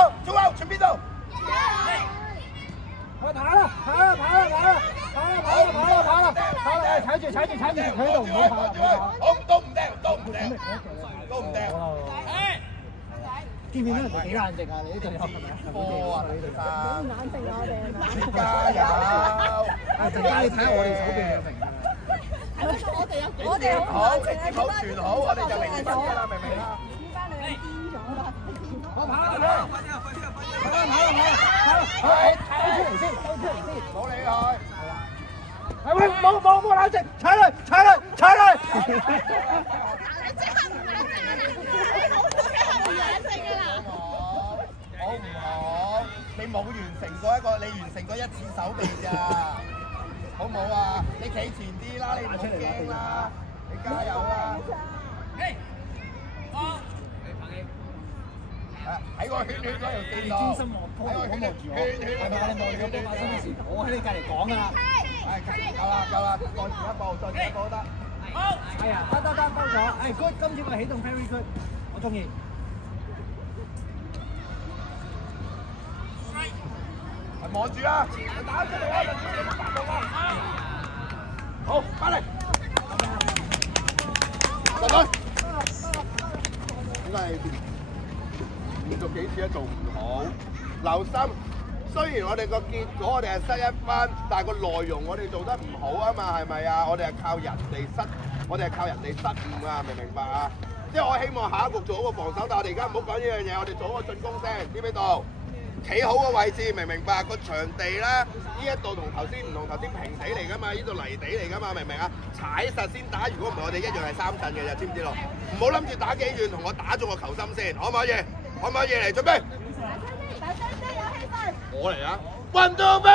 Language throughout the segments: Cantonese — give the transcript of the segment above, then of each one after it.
好，中後傳邊度？跑啦！跑啦！踩住佢喺度唔好跑啦！好，都唔掟。見唔見到人哋幾冷靜啊？你呢隊友係咪啊？波啊！你哋好唔冷靜啊！我哋加油！陣間你睇下我哋手臂就明啦。我哋好冷靜啊！好傳好，我哋就零分㗎啦，明唔明啊？呢班女人癲咗啦！我跑啦！出嚟先，唔好理佢。係喂，冇冷靜，踩佢！你即刻唔冷靜啊！你好即刻唔冷靜㗎啦！好唔好？你冇完成過一個，你完成過一次手臂咋，好唔好啊？你企前啲啦，你唔好驚啦，你加油啊！喺個圈嗰條線度，專心望波，唔好望住我。係咪你望住我發生咩事？我喺你隔離講㗎啦。夠啦，再前一步都得。好。係啊，得幫咗。係 good， 今次個起動 very good， 我中意。望住啊！打出嚟啊！好，翻嚟。入去。點解係連續幾次都做唔好？留心，雖然我哋個結果我哋係失1分，但係個內容我哋做得唔好啊嘛，係咪啊？我哋係靠人哋失誤啊，明唔明白啊？即係我希望下一局做好個防守，但係我哋而家唔好講呢樣嘢，我哋做好個進攻先，知唔知道？企好個位置，明唔明白？個場地咧，呢一度同頭先唔同，頭先平地嚟㗎嘛，呢度泥地嚟㗎嘛，明唔明啊？踩實先打，如果唔係我哋一樣係3陣嘅啫，知唔知道？唔好諗住打幾遠，同我打中個球心先，可唔可以？嚟準備？大聲啲，有氣氛！我嚟啊！運動兵，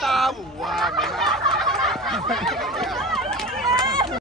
沙湖啊，明唔明啊？